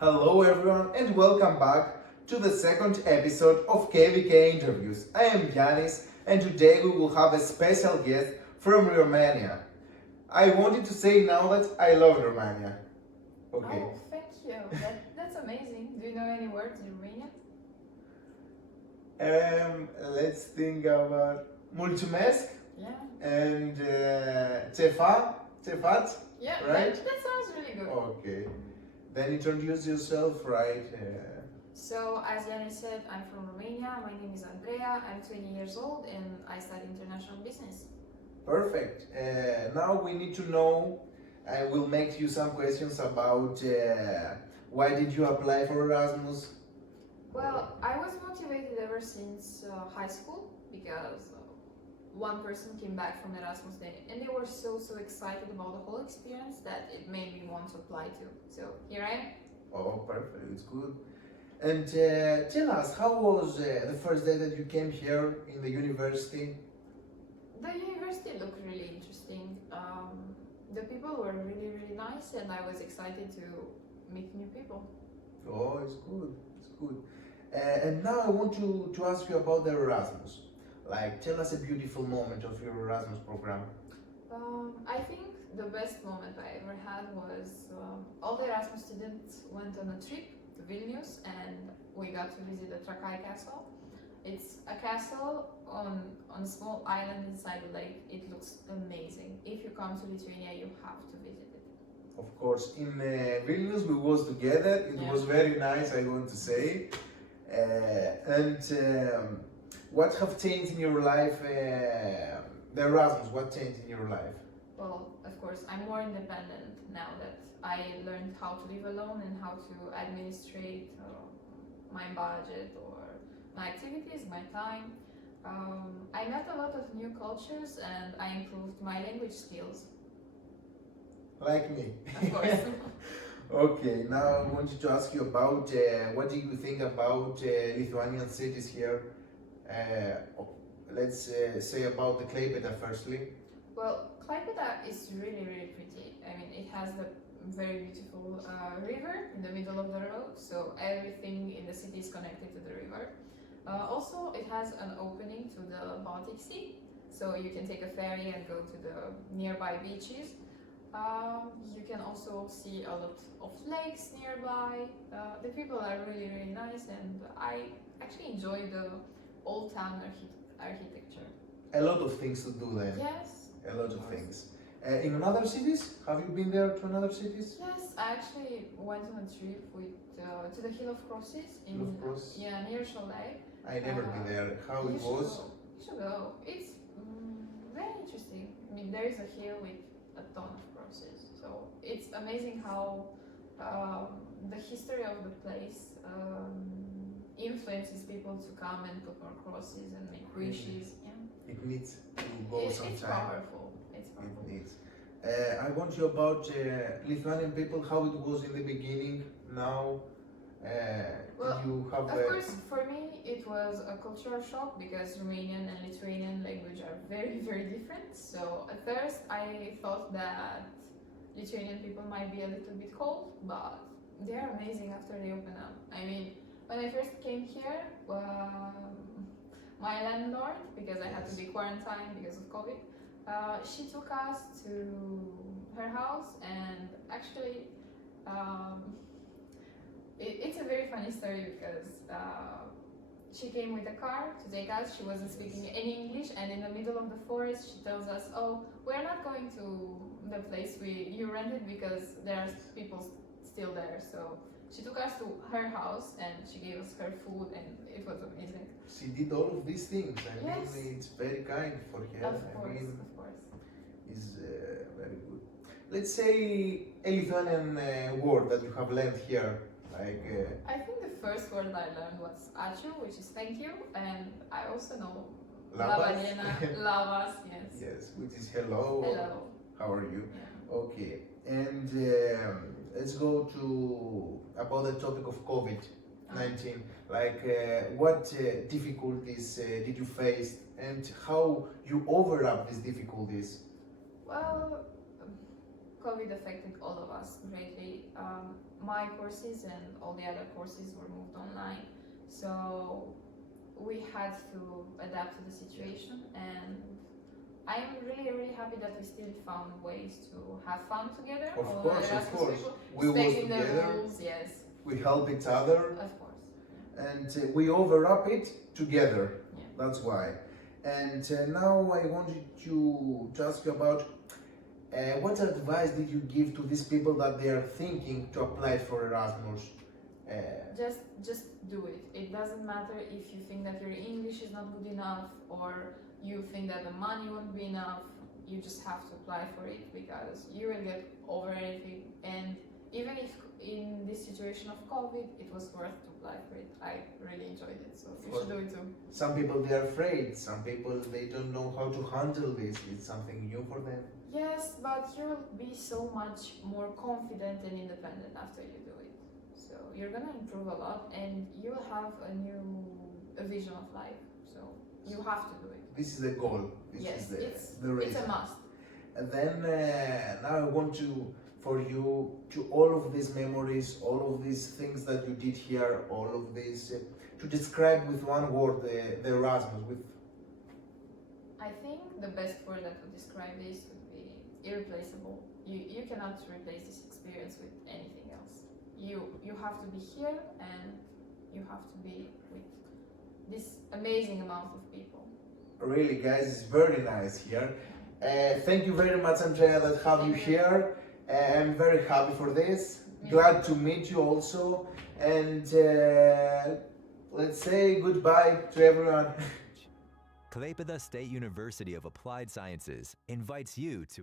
Hello everyone and welcome back to the second episode of KVK interviews. I am Giannis and today we will have a special guest from Romania. I wanted to say now that I love Romania. Okay. Oh, thank you. That's amazing. Do you know any words in Romanian? Let's think about mulțumesc Yeah. and cefat, Yeah, right? that sounds really good. Okay. Then introduce yourself, right? So, as Giannis said, I'm from Romania. My name is Andrea. I'm 20 years old and I study international business. Perfect. Now we need to know, I will make you some questions about why did you apply for Erasmus? Well, I was motivated ever since high school because one person came back from Erasmus Day and they were so excited about the whole experience that it made me want to apply too. So here I am. Oh, perfect. It's good. And tell us, how was the first day that you came here in the university? The university looked really interesting. The people were really nice and I was excited to meet new people. Oh, it's good. It's good. And now I want to ask you about the Erasmus. Like, tell us a beautiful moment of your Erasmus program. I think the best moment I ever had was all the Erasmus students went on a trip to Vilnius and we got to visit the Trakai Castle. It's a castle on a small island inside the lake. It looks amazing. If you come to Lithuania, you have to visit it. Of course, in Vilnius we was together. It was very nice, I want to say. What have changed in your life? The Erasmus, what changed in your life? Well, of course, I'm more independent now that I learned how to live alone and how to administrate my budget or my activities, my time. I met a lot of new cultures and I improved my language skills. Like me. Of course. Okay, now I wanted to ask you about what do you think about Lithuanian cities here? Let's say about the Klaipeda firstly. Well, Klaipeda is really pretty. I mean, it has the very beautiful river in the middle of the road, so everything in the city is connected to the river. Also, it has an opening to the Baltic Sea, so you can take a ferry and go to the nearby beaches. You can also see a lot of lakes nearby. The people are really nice and I actually enjoy the old town architecture. A lot of things to do then. Yes. A lot of things. In another cities? Have you been there to another cities? Yes, I actually went on a trip with to the Hill of Crosses in near Cholet. I never been there. How it was? You should go. It's very interesting. I mean, there is a hill with a ton of crosses, so it's amazing how the history of the place influences people to come and put more crosses and make wishes. Yeah. It needs to go sometime. It's powerful. It's powerful. It needs. I want you about Lithuanian people, how it was in the beginning, now. Well, you have of course, for me it was a cultural shock because Romanian and Lithuanian language are very different. So at first I thought that Lithuanian people might be a little bit cold, but they are amazing after they open up. I mean, when I first came here, my landlord, because I had to be quarantined because of COVID, she took us to her house and actually it's a very funny story because she came with a car to take us. She wasn't speaking any English and in the middle of the forest she tells us, oh, we're not going to the place you rented because there are people still there. So she took us to her house and she gave us her food and it was amazing. She did all of these things. I Yes. mean, it's very kind for her. Of course. It's very good. Let's say a Lithuanian word that you have learned here. Like, I think the first word I learned was ačiū, which is thank you, and I also know Labas. Labas, yes. Yes, which is hello. Hello. How are you? Yeah. Okay, and let's go to about the topic of COVID-19. Like, what difficulties did you face, and how you overcome these difficulties? Well, COVID affected all of us greatly. my courses and all the other courses were moved online. So we had to adapt to the situation, and I'm really happy that we still found ways to have fun together. Of all course, the of Erasmus course. people, We work respecting the together. rules, yes, We help each other, of course. and we overlap it together. Yeah. That's why. And now I wanted to ask you about what advice did you give to these people that they are thinking to apply for Erasmus? Just do it. It doesn't matter if you think that your English is not good enough or you think that the money won't be enough. You just have to apply for it because you will get over anything. And even if in this situation of COVID, it was worth to apply for it. I really enjoyed it, so you should do it too. Some people they are afraid. Some people they don't know how to handle this. It's something new for them. Yes, but you'll be so much more confident and independent after you do it. So you're gonna improve a lot, and you'll have a vision of life. So you have to do it. This is the goal. This Yes, is it's the reason. a must. And then now I want for you to all of these memories, all of these things that you did here, all of this, to describe with one word the Erasmus. With I think the best word that would describe this would be irreplaceable. You cannot replace this experience with anything else. You have to be here, and you have to be with this amazing amount of people. Really, guys, it's very nice here. Thank you very much, Andrea, that have you here. I'm very happy for this. Glad to meet you also. And let's say goodbye to everyone. Klaipeda State University of Applied Sciences invites you to